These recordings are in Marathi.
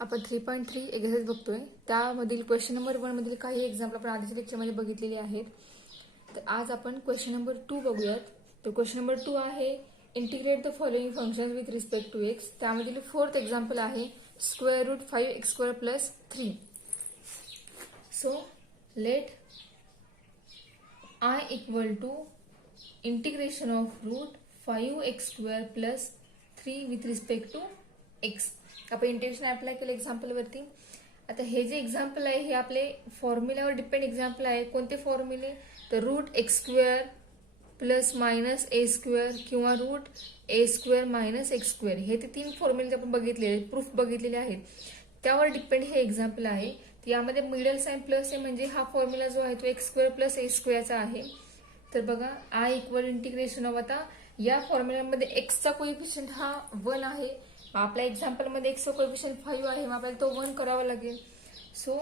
आपण 3.3 एक्झरसाइज बघतोय. त्यामधील क्वेश्चन नंबर 1 मधील काही एक्झाम्पल आपण आधीच्या लेक्चरमध्ये बघितलेले आहेत. तर आज आपण क्वेश्चन नंबर 2 बघूयात. तर क्वेश्चन नंबर 2 आहे integrate the following function with respect to x. त्यामधील फोर्थ एक्झाम्पल आहे square root 5x² plus 3. So let I equal to integration of root 5x² plus 3 with respect to x. आपण इंटिग्रेशन अप्लाय केलं एक्झाम्पल वरती. आता हे जे एक्झाम्पल आहे हे आपले फॉर्म्युल्यावर डिपेंड एक्झाम्पल आहे. कोणते फॉर्म्युले? तर route x² plus minus a² किंवा रूट a² मायनस x². हे ते 3 फॉर्म्युले आपण बघितलेले, प्रूफ बघितलेले आहेत. त्यावर डिपेंड हे एक्झाम्पल आहे. यामध्ये मिडल साइन प्लस आहे म्हणजे हा फॉर्म्युला जो आहे तो x² प्लस a² चा आहे. तर बघा I इक्वल इंटिग्रेशन ऑफ, आता या फॉर्म्युल्यामध्ये एक्सचा कोएफिशियंट हा 1 आहे. आपल्या एक्झाम्पल मध्ये एक्सचा कोएफिशियंट 5 आहे. मग आपल्याला तो 1 करावा लागेल. सो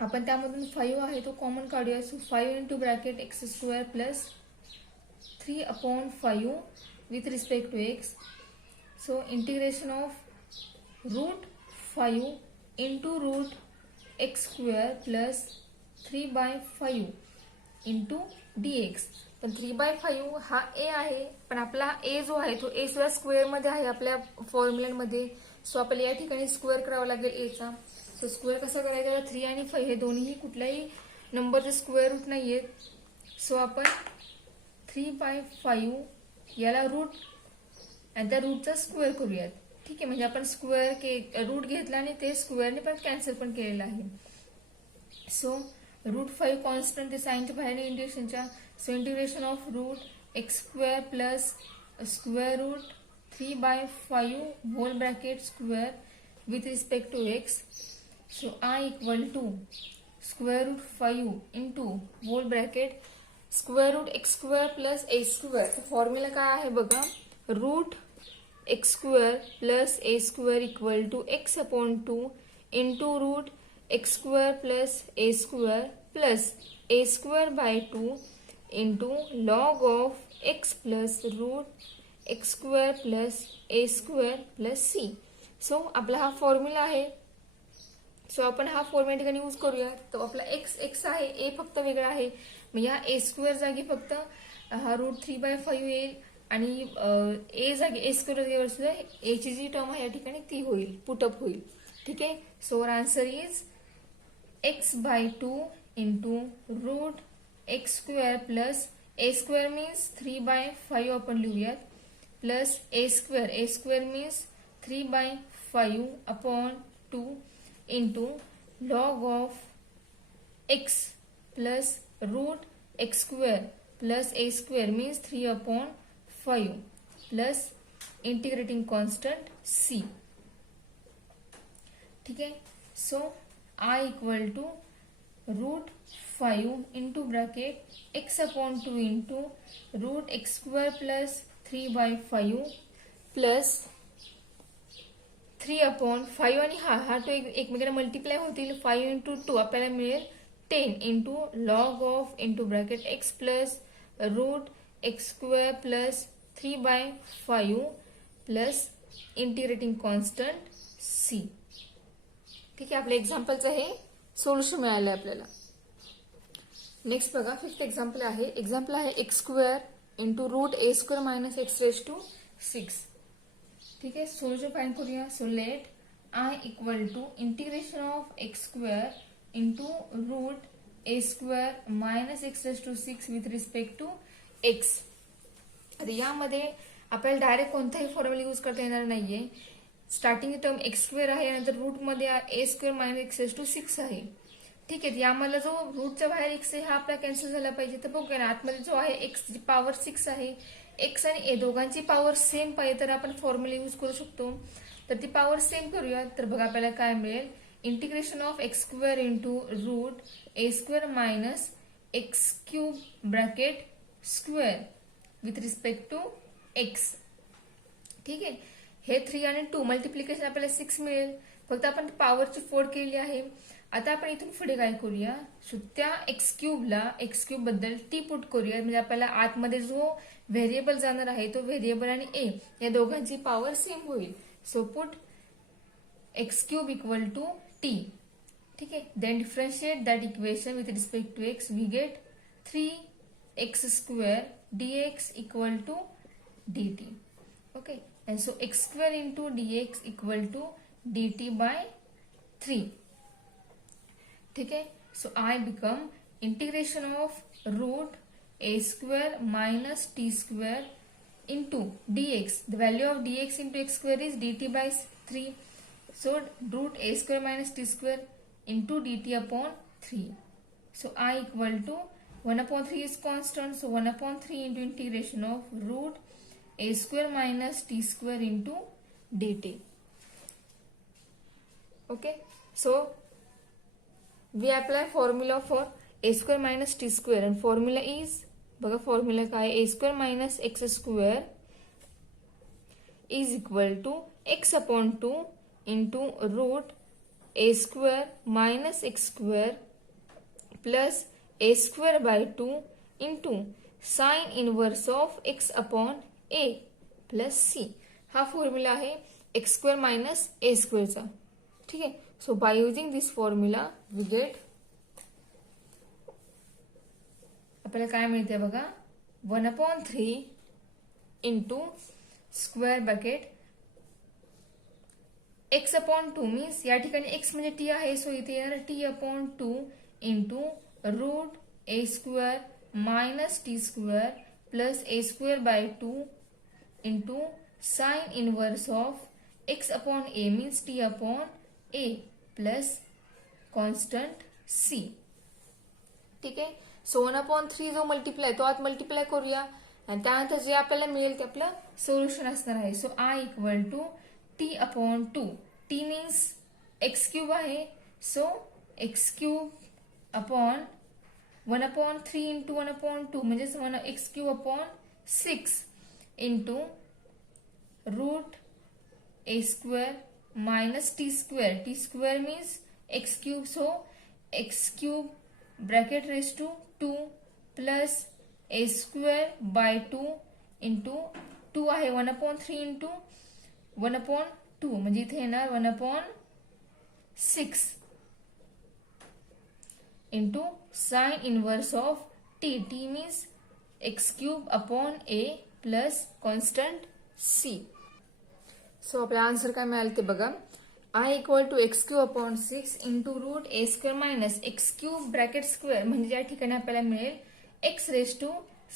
आपण त्यामधून 5 आहे तो कॉमन काढूया. So 5 into bracket x² plus 3/5 with respect to x. So integration of root 5 into root x² plus 3/5 into dx. पण 3/5 हा a आहे, पण आपला a जो आहे तो a सुद्धा स्क्वेअर मध्ये आहे आपल्या फॉर्म्युल्यामध्ये. सो आपल्याला या ठिकाणी स्क्वेअर करावा लागेल a चा. सो स्क्वेअर कसा करायचा? 3 आणि 5 हे दोन्ही कुठल्याही नंबरचे स्क्वेअर रूट नाहीयेत. सो आपण 3/5 याला रूट आणि त्या रूटचा स्क्वेअर करूयात. ठीक आहे, म्हणजे आपण स्क्वेअर रूट घेतला आणि ते स्क्वेअरने पण कॅन्सल पण केलेलं आहे. सो रूट 5 कॉन्स्टंट ते साइनच्या बाहेर इंटिग्रेशनच्या. So integration of root x² plus square root 3/5 whole bracket square with respect to x. So I equal to square root 5 into whole bracket square root x² plus a². Formula काय आहे बघा, root x² plus a² equal to x/2 into root x² plus a² plus a²/2 into log of x plus root x² plus a² plus c. So आपला हा फॉर्म्युला आहे. सो आपण हा फॉर्म्युला ठिकाणी यूज करूया. तो आपला x आहे, a फक्त वेगळा आहे. मग या a² जागी फक्त हा रूट 3/5 येईल आणि a जागी a² जागी a ची जी टर्म आहे या ठिकाणी ती होईल, पुटअप होईल. ठीक आहे. So answer is x/2 into root x² plus a² means 3/5 आपण लिहूयात plus a² means 3/5 upon 2 into log of x plus root x² plus a² means 3/5 plus integrating constant c. ठीक आहे. So I equal to root 5 into bracket x/2 into root x² plus 3/5 plus 3/5 आणि हा तो एकमेकांना मल्टिप्लाय होतील. 5 इंटू 2 आपल्याला मिळेल 10 into log of into bracket x plus root x² plus 3/5 plus integrating constant c. ठीक आहे, आपल्या एक्झाम्पलचं हे सोल्युशन मिळालं आपल्याला. नेक्स्ट बघा, फिफ्थ एक्झाम्पल आहे. एक्झाम्पल आहे x² into root a² minus x⁻6. ठीक आहे, सोल्युशन फाइंड करूया. So let I equal to integration of x² into root a² minus x⁻6 with respect to x. आता यामध्ये आपल्याला डायरेक्ट कोणताही फॉर्म्युला यूज करता येणार नाहीये. स्टार्टिंग टर्म x² आहे, नंतर रूट मध्ये a² मायनस x⁻6 आहे. ठीक आहे, यामध्ये जो रूटच्या बाहेर x आहे हा आपला कॅन्सल झाला पाहिजे. तर बघूया ना, आतमध्ये जो आहे x ची पॉवर 6 आहे. x आणि a दोघांची पॉवर सेम पाहिजे तर आपण फॉर्म्युला यूज करू शकतो. तर ती पॉवर सेम करूया. तर बघा आपल्याला काय मिळेल, integration of x² into root a² minus x³ bracket square with respect to x. ठीक आहे, हे 3 आणि 2 मल्टिप्लिकेशन आपल्याला 6 मिळेल. फक्त आपण पॉवरची 4 केलेली आहे. आता आपण इथून पुढे काय करूया, त्या x³ बद्दल टी पुट करूया. म्हणजे आपल्याला आतमध्ये जो व्हेरिएबल जाणार आहे तो व्हेरिएबल आणि a या दोघांची पॉवर सेम होईल. So put x cube equal to t. ठीक आहे. Then differentiate that equation with respect to x. We get 3x² dx equal to dt. Okay, and so x² into dx equal to dt by 3. ठीक है. So I become integration of root a² minus t² into dx. The value of dx into x² is dt by 3. So root a² minus t² into dt upon 3. So I equal to 1 upon 3 is constant. So 1 upon 3 into integration of root a² minus t² into dt. Okay, so we apply formula for a² minus t² and formula is, बघा formula काय, a² minus x² is equal to x upon 2 into root a² minus x² plus a² by 2 into sin inverse of x upon a plus c. हा फॉर्म्युला आहे x² मायनस a² चा. ठीक आहे. So by using this formula we get, आपल्याला काय मिळते बघा, 1/3 into square bracket x upon 2 means या ठिकाणी x म्हणजे t आहे. सो इथे येणार t/2 into root a² minus t² plus a² by 2 into sin inverse of x upon a means t upon a plus constant c. ठीक आहे. सो 1/3 जो मल्टिप्लाय तो आत मल्टिप्लाय करूया आणि त्यानंतर जे आपल्याला मिळेल ते आपलं सोल्युशन असणार आहे. So I equal to t/2. t means x³ आहे. सो x³ अपॉन 1/3 इंटू 1/2 म्हणजेच x³ upon 6 into root a² minus t². t² means x³. So x³ bracket raised to 2 plus a² by 2 into 2 आहे 1/3 into 1/2 म्हणजे इथे येणार 1/6 into sin inverse of t. t means x³ upon a plus constant c. So आपला आन्सर काय मिळालं ते बघा. I equal to x³ upon 6 into root a² minus x³ bracket square म्हणजे या ठिकाणी आपल्याला मिळेल x raise to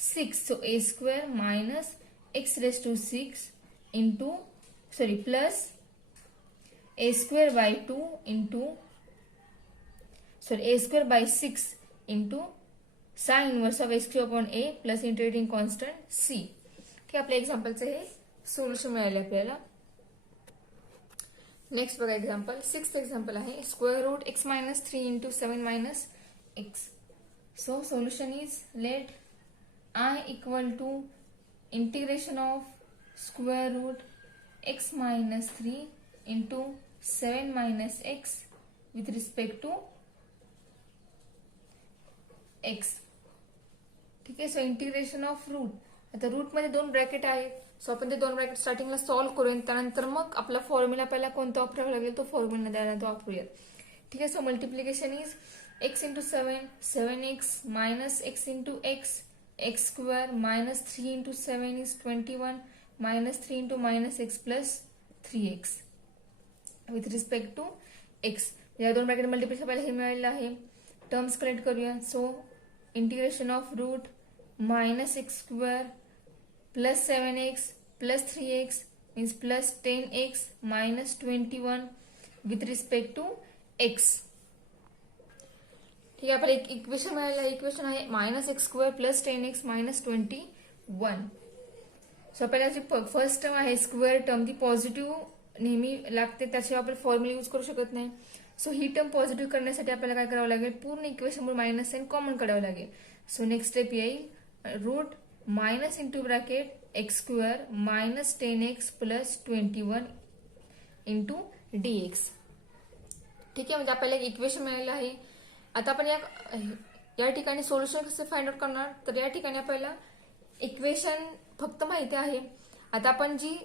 6. So a² minus x raise to 6 into plus a² by 2 into a² by 6 into sine inverse of x³ upon a plus integrating constant c. आपल्या एक्झाम्पलचं हे सोल्युशन मिळाले आपल्याला. नेक्स्ट बघा एक्झाम्पल. 6th एक्झाम्पल आहे square root x minus 3 into 7 minus x. So solution is let I equal to integration of square root x minus 3 into 7 minus x with respect to x. ठीक आहे. सो इंटिग्रेशन ऑफ रूट, आता रूट मध्ये 2 ब्रॅकेट आहेत. सो आपण ते 2 ब्रॅकेट स्टार्टिंगला सॉल्व्ह करूया त्यानंतर मग आपला फॉर्म्युला पहिला कोणता वापरावा लागेल तो फॉर्म्युला द्यायला तो वापरूया. ठीक आहे. So multiplication is x into 7 7x minus x into x x² minus 3 into 7 is 21 minus 3 into minus x plus 3x with respect to x. या 2 ब्रॅकेट मल्टिप्लिकेशन पहिला हे मिळालेलं आहे. टर्म्स कलेक्ट करूया. So integration of root minus x² plus 7x plus 3x means plus 10x minus 21 with respect to x. ठीक आहे. आपल्याला एक इक्वेशन मिळालेलं आहे. इक्वेशन आहे -x² plus 10x minus 21. So आपल्याला जी फर्स्ट टर्म आहे स्क्वेअर टर्म ती पॉझिटिव्ह नेहमी लागते, त्याशिवाय आपण फॉर्म्युला यूज करू शकत नाही. सो ही टर्म पॉझिटिव्ह करण्यासाठी आपल्याला काय करावं लागेल, पूर्ण इक्वेशन मायनस साइन कॉमन काढावं लागेल. सो नेक्स्ट स्टेप येईल root minus into bracket x² minus 10x plus 21 into dx. ठीक आहे. म्हणजे आपल्याला एक इक्वेशन मिळालेलं आहे. आता आपण या ठिकाणी सोल्युशन कसं फाइंड आउट करणार, तर या ठिकाणी आपल्याला इक्वेशन फक्त माहिती आहे. आता आपण जी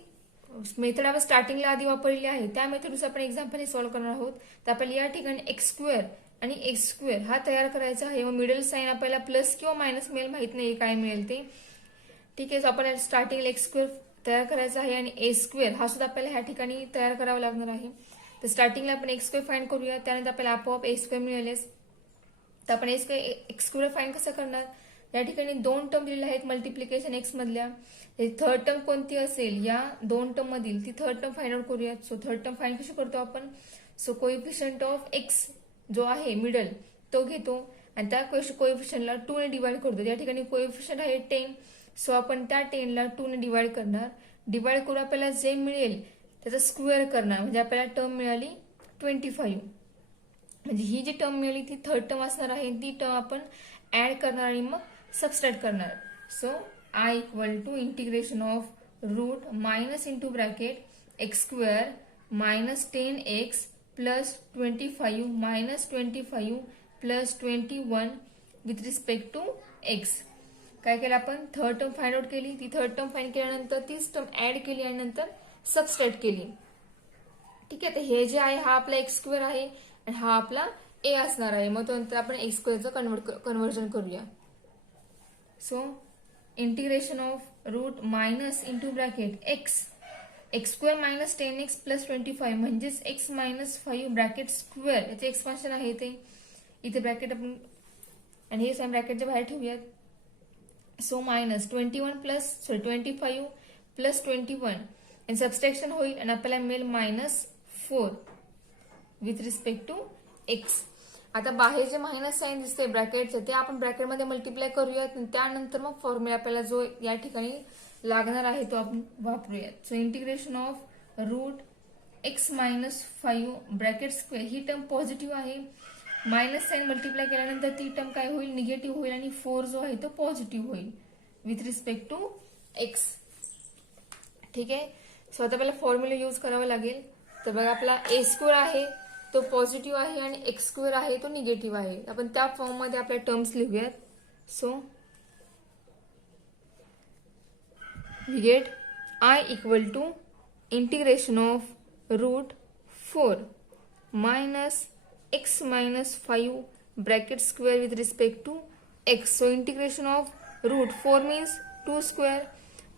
मेथड आपण स्टार्टिंगला आधी वापरलेली आहे त्या मेथडनुसार आपण एक्झाम्पल हे सॉल्व्ह करणार आहोत. तर आपल्याला या ठिकाणी एक्स स्क्वेअर आणि एक्स स्क्वेअर हा तयार करायचा आहे. मग मिडल साईन आपल्याला प्लस किंवा मायनस मिळेल, माहित नाही काय मिळेल ते. ठीक आहे, सो आपण स्टार्टिंगला एक्स स्क्वेअर तयार करायचा आहे आणि ए स्क्वेअर हा सुद्धा आपल्याला ह्या ठिकाणी तयार करावा लागणार आहे. तर स्टार्टिंगला आपण एक्स स्क्वेअर फाइंड करूया, त्यानंतर आपल्याला आपोआप ए स्क्वेअर मिळालेच. तर आपण एक्स स्क्वेअर फाइंड कसं करणार. या ठिकाणी 2 टर्म दिलेल्या आहेत मल्टिप्लिकेशन एक्स मधल्या. थर्ड टर्म कोणती असेल या 2 टर्म मधील ती थर्ड टर्म फाइंड आउट करूया. सो थर्ड टर्म फाइंड कशी करतो आपण. सो कोएफिशियंट ऑफ एक्स जो आहे मिडल तो घेतो आणि त्या कोएफिशियंटला 2 ने डिवाइड करतो. या ठिकाणी कोएफिशियंट आहे 10. सो आपण त्या 10 ला 2 ने डिवाइड करणार. डिवाइड करून आपल्याला जे मिळेल त्याचा स्क्वेअर करणार, म्हणजे आपल्याला टर्म मिळाली 25. म्हणजे ही जी टर्म मिळाली ती थर्ड टर्म असणार आहे. ती टर्म आपण ऍड करणार आणि मग सबस्ट्रॅक्ट करणार. So I equal to integration of root minus into bracket x square minus 10x plus 25 minus 25 plus 21 with respect to x. काय केलं आपण थर्ड टर्म फाइंड आउट केली. ती थर्ड टर्म फाइंड केल्यानंतर तीच टर्म ऍड केली आणि नंतर सबस्ट्रॅक्ट केली. ठीक आहे, तर हे जे आहे हा आपला एक्स स्क्वेअर आहे आणि हा आपला ए असणार आहे. मग नंतर आपण एक्स स्क्वेअरचं कन्व्हर्जन करूया. So integration of root minus into bracket x square minus 10x plus 25 म्हणजेच एक्स मायनस 5 ब्रॅकेट स्क्वेअर याचे एक्सपान्शन आहे ते इथे ब्रॅकेट आपण आणि हे सेम ब्रॅकेटच्या बाहेर ठेवूयात. सो मायनस 25 प्लस 21 आणि सबस्ट्रॅक्शन होईल आणि आपल्याला मिळेल -4 विथ रिस्पेक्ट टू एक्स. आता बाहेर जे मायनस साईन दिसते ब्रॅकेटचं ते आपण ब्रॅकेटमध्ये मल्टिप्लाय करूयात आणि त्यानंतर मग फॉर्म्युला आपल्याला जो या ठिकाणी लागणार आहे तो आपण वापरूयात. So integration of root x minus 5 bracket square ही टर्म पॉझिटिव्ह आहे. मायनस साईन मल्टिप्लाय केल्यानंतर ती टर्म काय होईल निगेटिव्ह होईल आणि 4 जो आहे तो पॉझिटिव्ह होईल विथ रिस्पेक्ट टू एक्स. ठीक आहे, सो आता आपल्याला फॉर्म्युला यूज करावा लागेल. तर बघा आपला ए स्क्वेअर आहे तो पॉझिटिव्ह आहे आणि एक्स स्क्वेअर आहे तो निगेटिव्ह आहे. आपण त्या फॉर्म मध्ये आपल्या टर्म्स लिहूयात. So we get I equal to integration of root 4 minus x minus 5 bracket square with respect to x. So integration of root 4 means 2 square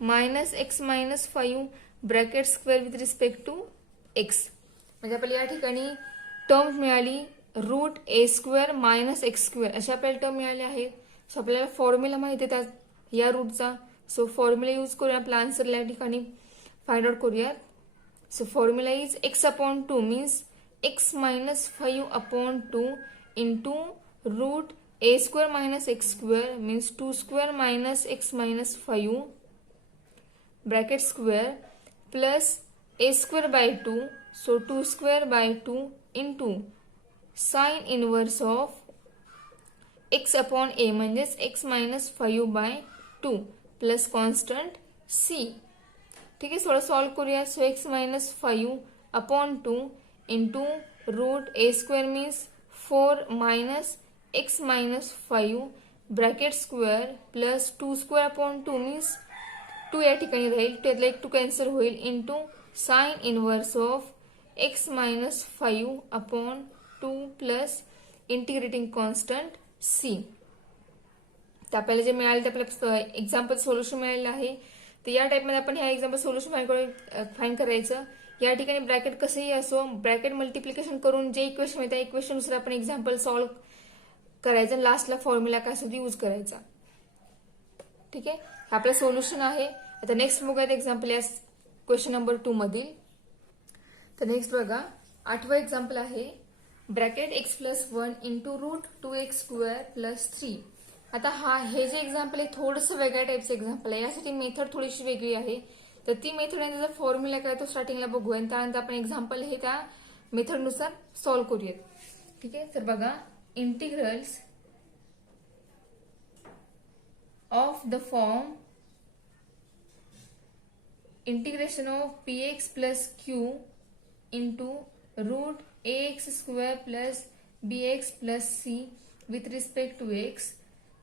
minus x minus 5 bracket square with respect to x. म्हणजे आपल्याला या ठिकाणी टर्म मिळाली root a square minus x square अशा आपल्याला टर्म मिळाले आहेत. सो आपल्याला फॉर्म्युला माहिती आहे या रूटचा. सो फॉर्म्युला यूज करून आपला आन्सर या ठिकाणी फाइंड आउट करूयात. So formula is x upon 2 means x minus 5 upon 2 into root a square minus x square means 2 square minus x minus 5 bracket square plus a square by 2 so 2 square by 2 into sine inverse of x upon a म्हणजेच x minus 5 by 2 plus constant c. ठीक आहे, थोडं सॉल्व्ह करूया. So x minus 5 upon 2 into root a square means 4 minus x minus 5 bracket square plus 2 square upon 2 means 2 या ठिकाणी राहील, त्यातला एक 2 कॅन्सल होईल into sine inverse of x minus 5 upon 2 plus integrating constant c. तर आपल्याला जे मिळाले ते आपल्याला एक्झाम्पल सोल्युशन मिळालेलं आहे. तर या टाइपमध्ये आपण ह्या एक्झाम्पल सोल्युशन फाइंड करायचं. या ठिकाणी ब्रॅकेट कसंही असो ब्रॅकेट मल्टिप्लिकेशन करून जे इक्वेशन आहे त्या इक्वेशननुसार आपण एक्झाम्पल सॉल्व्ह करायचं. लास्टला फॉर्म्युला काय असतो यूज करायचा. ठीक आहे, हे आपलं सोल्युशन आहे. आता नेक्स्ट बघूयात एक्झाम्पल या क्वेश्चन नंबर 2 मधील. तर नेक्स्ट बघा 8वं एक्झाम्पल आहे bracket x plus 1 into root 2x square plus 3. आता हे जे एक्झाम्पल आहे थोडंसं वेगळ्या टाईपचं एक्झाम्पल आहे. यासाठी मेथड थोडीशी वेगळी आहे. तर ती मेथड आणि त्याचा फॉर्म्युला काय तो स्टार्टिंगला बघूया आणि त्यानंतर आपण एक्झाम्पल हे त्या मेथडनुसार सॉल्व्ह करूयात. ठीक आहे, तर बघा integrals of the form integration of px plus q into root ax square plus bx plus c with respect to x,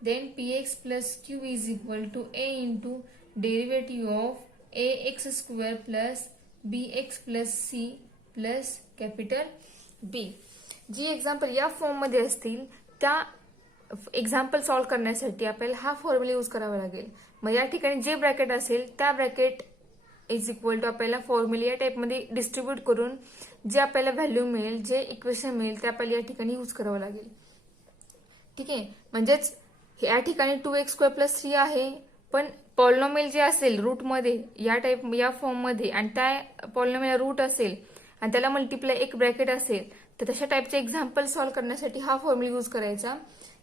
then px plus q is equal to a into derivative of ax square plus bx plus c plus capital B. जी एक्झाम्पल या फॉर्ममध्ये असतील त्या एक्झाम्पल सॉल्व्ह करण्यासाठी आपल्याला हा फॉर्म्युला यूज करावा लागेल. मग या ठिकाणी जे ब्रॅकेट असेल त्या ब्रॅकेट इज इक्वल टू आपल्याला फॉर्म्युला या टाईपमध्ये डिस्ट्रीब्यूट करून जे आपल्याला व्हॅल्यू मिळेल, जे इक्वेशन मिळेल ते आपल्याला या ठिकाणी यूज करावं लागेल. ठीक आहे, म्हणजेच या ठिकाणी 2x² प्लस 3 आहे, पण पॉलिनॉमियल जे असेल रूटमध्ये या फॉर्ममध्ये आणि त्या पॉलिनॉमियल रूट असेल आणि त्याला मल्टिप्लाय एक ब्रॅकेट असेल, तर तशा टाईपचे एक्झाम्पल सॉल्व्ह करण्यासाठी हा फॉर्म्युला यूज करायचा.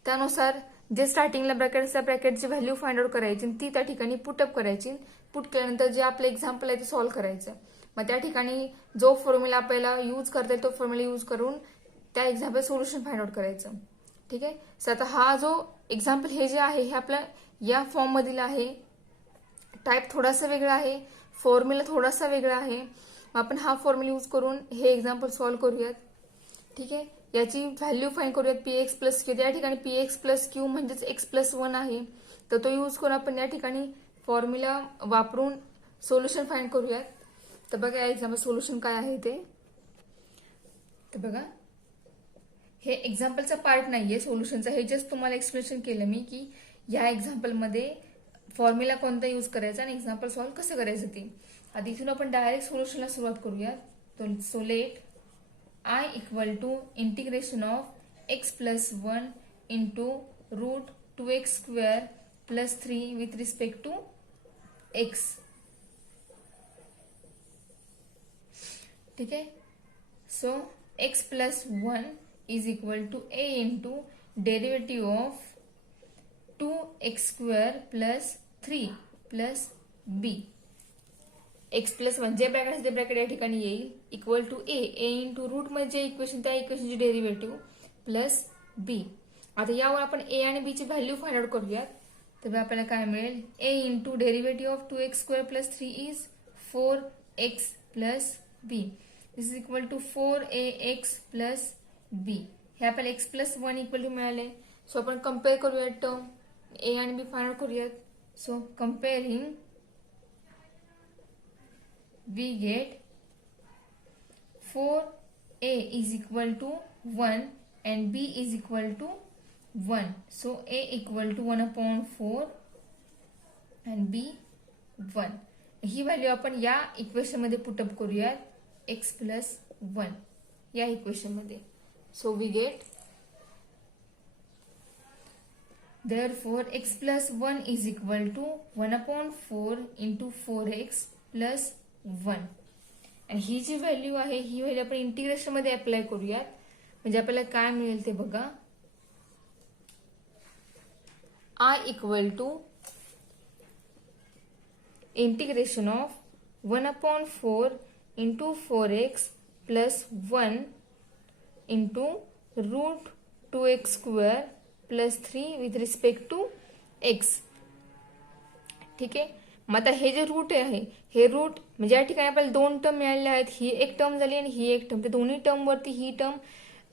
त्यानुसार जे स्टार्टिंगला ब्रॅकेट असतात ब्रॅकेटची व्हॅल्यू फाइंड आउट करायची, ती त्या ठिकाणी पुटअप करायची. पुट केल्यानंतर जे आपलं एक्झाम्पल आहे ते सॉल्व्ह करायचं. मग त्या ठिकाणी जो फॉर्म्युला आपल्याला यूज करता येईल तो फॉर्म्युला यूज करून त्या एक्झाम्पल सोल्युशन फाइंड आउट करायचं. ठीक आहे, सो आता हा जो एक्झाम्पल हे जे आहे हे आपल्या या फॉर्म मधील आहे. टाईप थोडासा वेगळा आहे, फॉर्म्युला थोडासा वेगळा आहे. आपण हा फॉर्म्युला यूज करून हे एक्झाम्पल सॉल्व्ह करूयात. ठीक आहे, याची व्हॅल्यू फाइंड करूयात px प्लस क्यू. त्या ठिकाणी px प्लस क्यू म्हणजेच x प्लस 1 आहे, तर तो यूज करून आपण या ठिकाणी फॉर्म्युला वापरून सोल्युशन फाइंड करूयात. तर बघा या एक्झाम्पल सोल्युशन काय आहे ते. तर बघा हे एक्झाम्पलचा पार्ट नाहीये सोल्युशनचा, हे जस्ट तुम्हाला एक्सप्लेनेशन केलं मी की या एक्झाम्पलमध्ये फॉर्म्युला कोणता यूज करायचा आणि एक्झाम्पल सॉल्व्ह कसं करायचं ते. आता इथून आपण डायरेक्ट सोल्युशनला सुरुवात करूयात. So let I equal to integration of x plus 1 into root 2x² plus 3 with respect to x. ठीक आहे, so x plus 1 is equal to a into derivative of 2x² plus 3 plus b. x plus 1 जे ब्रॅकेट असते ब्रॅकेट या ठिकाणी येईल equal to a into root मध्ये जे इक्वेशन त्या इक्वेशनची डेरिव्हेटिव्ह प्लस b. आता यावर आपण a आणि b ची व्हॅल्यू फाइंड आउट करूयात. तर आपल्याला काय मिळेल, a into derivative of 2x² plus 3 is 4x plus b. This is equal to 4ax plus b. हे आपल्याला x प्लस 1 इक्वल टू मिळाले. सो आपण कम्पेअर करूयात टर्म a आणि b फाइंड आउट करूयात. So comparing we get 4a is equal to 1 and b is equal to 1. So a equal to 1 upon 4 and b 1. He value आपण या इक्वेशन मध्ये पुटअप करूयात x प्लस 1 या इक्वेशन मध्ये. So we get therefore x plus 1 is equal to 1 upon 4 into 4x plus 1. आणि ही जी व्हॅल्यू आहे ही व्हॅल्यू आपण इंटिग्रेशन मध्ये अप्लाय करूयात. म्हणजे आपल्याला काय मिळेल ते बघा. I equal to integration of 1 upon 4 into 4x plus 1 into root 2x² plus 3 with respect to x. ठीक आहे, मग आता हे जे रूट आहे हे रूट म्हणजे या ठिकाणी आपल्याला दोन टर्म मिळाले आहेत. ही एक टर्म झाली आणि ही एक टर्म. त्या दोन्ही टर्म वरती ही टर्म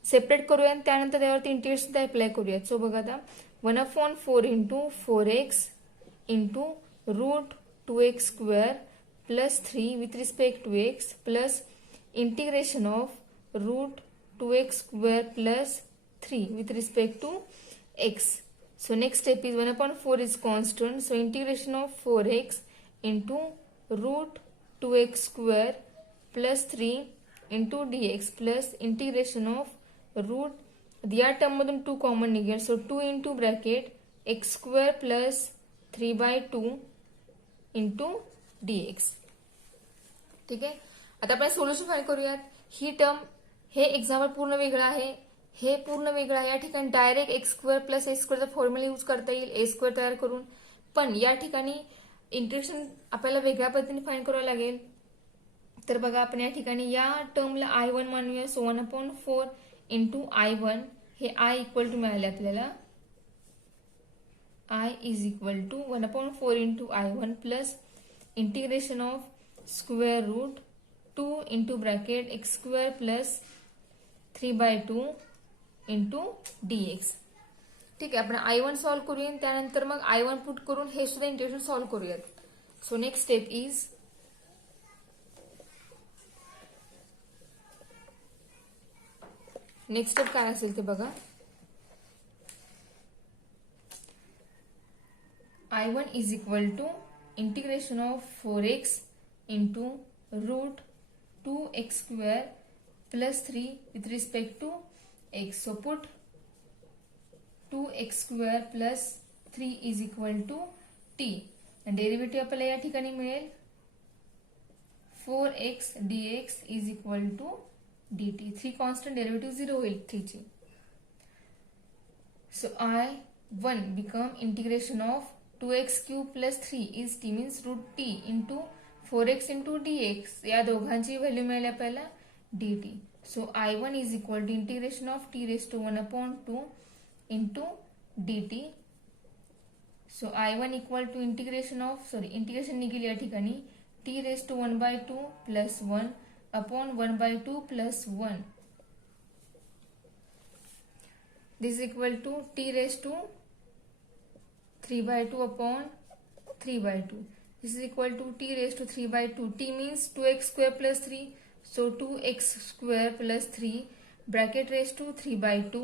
सेपरेट करूया आणि त्यानंतर त्यावरती इंटिग्रेशन अप्लाय करूयात. सो बघा आता 1/4 into 4x into root 2x² plus 3 with respect to x plus integration of root 2x² plus 3 with respect to x. So next step is 1/4 is constant. So integration of 4x into root 2x² plus 3 into dx plus integration of root या टर्म मधून 2 कॉमन निघेल. So 2 into bracket x² plus 3/2 into dx. ठीक आहे, आता आपण सोल्युशन फाइंड करूयात. ही टर्म हे एक्झाम्पल पूर्ण वेगळं आहे, हे पूर्ण वेगळं आहे. या ठिकाणी डायरेक्ट x² प्लस a² चा फॉर्म्युला यूज करता येईल a² तयार करून. पण या ठिकाणी इंटिग्रेशन आपल्याला वेगळ्या पद्धतीने फाइंड करावं लागेल. तर बघा आपण या ठिकाणी या टर्मला I1 मानूया. सो 1/4 इंटू I1 हे I इक्वल टू मिळाले आपल्याला. I is equal to 1/4 into I1 plus integration of square root 2 into bracket x² plus 3/2 into dx. ठीक आहे, आपण I1 सॉल्व्ह करूया त्यानंतर मग I1 पुट करून हे सुद्धा इंटिग्रेशन सॉल्व्ह करूयात. So next step is next step काय असेल ते बघा. I1 is equal to integration of 4x into root 2x square plus 3 with respect to x. So put 2x square plus 3 is equal to t. And derivative आपल्याला या ठिकाणी मिळेल 4x dx is equal to dt. 3 constant derivative 0 होईल 3 ची. So I1 become integration of 2x cube plus 3 is t means root t into 4x into dx. या दोघांची व्हॅल्यू मिळाली आपल्याला dt. So I1 is equal to integration of t raised to 1 upon 2 into dt. So I1 equal to integration निघेल या ठिकाणी t raised to 1 by 2 plus 1 upon 1 by 2 plus 1. This is equal to t raised to 3 by 2 upon 3 by 2. This is equal to t raised to 3 by 2. T means 2x square plus 3. So 2x square plus 3 bracket raised to 3 by 2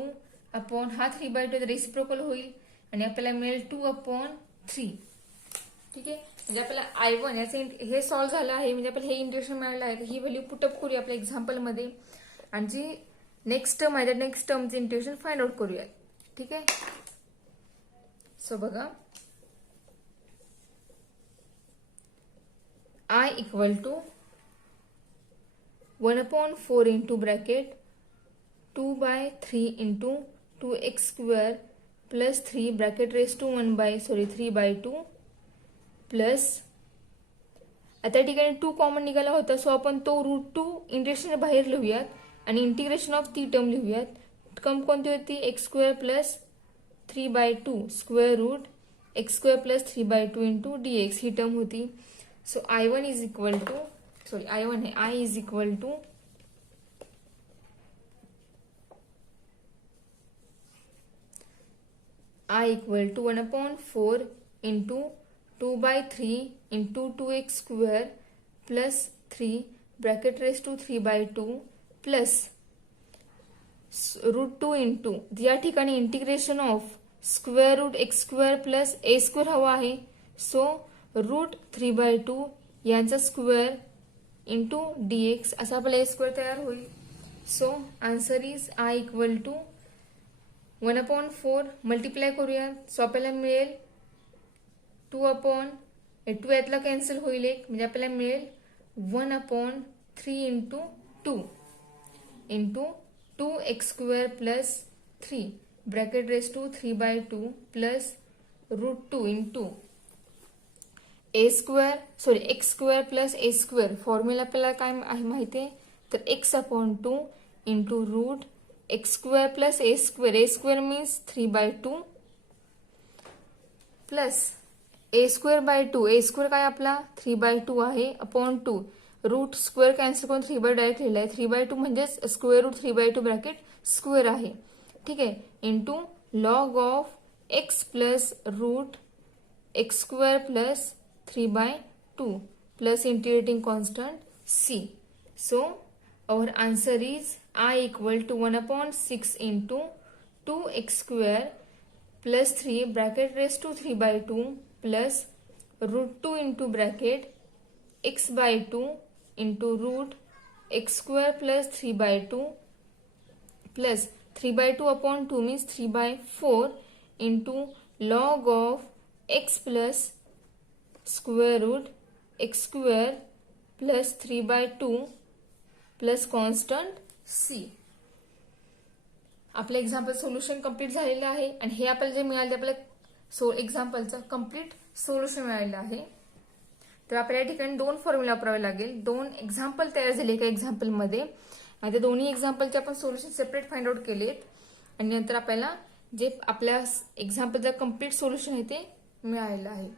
upon हा 3 by 2 रेसिप्रोकल होईल आणि आपल्याला मिळेल 2 upon 3. ठीक आहे. म्हणजे आपल्याला I1 याचे हे सॉल्व्ह झालं आहे. म्हणजे आपल्याला हे इंटिग्रेशन मिळालं आहे. ही व्हॅल्यू पुटअप करूया आपल्या एक्झाम्पल मध्ये आणि जी नेक्स्ट टर्म आहे त्या नेक्स्ट टर्मचे इंटिग्रेशन फाइंड आउट करूया. ठीक आहे. सो बघा I equal to 1 upon 4 into bracket 2 by 3 into 2x square plus 3 bracket raised to 3 by 2 plus आता ठिकाणी 2 कॉमन निघाला होता. सो आपण तो रूट 2 इंटिग्रेशन बाहेर लिहूयात आणि इंटिग्रेशन ऑफ ती टर्म लिहूयात. टर्म कोणती होती x square plus 3 by 2 square root x square plus 3 by 2 into dx ही टर्म होती. So I1 is equal to I1 है I is equal to I equal to 1 upon 4 into 2 by 3 into 2x square plus 3 bracket raised to 3 by 2 plus root 2 into या ठिकाणी integration of square root x square plus a square हवा आहे. सो रूट 3 by 2 यांचा स्क्वेअर इंटू dx असा आपला ए स्क्वेअर तयार होईल. So answer is I equal to 1 upon 4 multiply करूया. सो आपल्याला मिळेल 2 upon 2 यातला कॅन्सल होईल एक म्हणजे आपल्याला मिळेल 1 upon 3 into 2 into 2x square plus 3 bracket raised to 3 by 2 plus root 2 into x square plus a square. Formula आपल्याला काय आहे माहिती आहे तर x upon 2 into root x square plus a square. a square means 3 by 2 plus a square by 2. a square काय आपला 3 by 2 आहे upon 2. रूट स्क्वेअर कॅन्सल करून 3 by डायरेक्ट लिहिला आहे. 3 by 2 म्हणजेच square root 3 by 2 bracket square आहे. ठीक आहे. Into log of x plus root x square plus 3 by 2 plus integrating constant c. So our answer is I equal to 1 upon 6 into 2x square plus 3 bracket raised to 3 by 2 plus root 2 into bracket x by 2 into root x square plus 3 by 2 plus 3 by 2 upon 2 means 3 by 4 into log of x plus square root x square plus 3 by 2 plus constant c. आपलं एक्झाम्पल सोल्युशन कंप्लीट झालेलं आहे आणि हे आपल्याला जे मिळाले आपल्याला एक्झाम्पलचं कंप्लीट सोल्युशन मिळालेलं आहे. तर आपल्या या ठिकाणी 2 फॉर्म्युला वापरावे लागेल. 2 एक्झाम्पल तयार झाले एका एक्झाम्पलमध्ये आणि त्या दोन्ही एक्झाम्पलचे आपण सोल्युशन सेपरेट फाइंड आउट केलेत आणि नंतर आपल्याला जे आपल्या एक्झाम्पलचं कंप्लीट सोल्युशन आहे ते मिळालेलं आहे.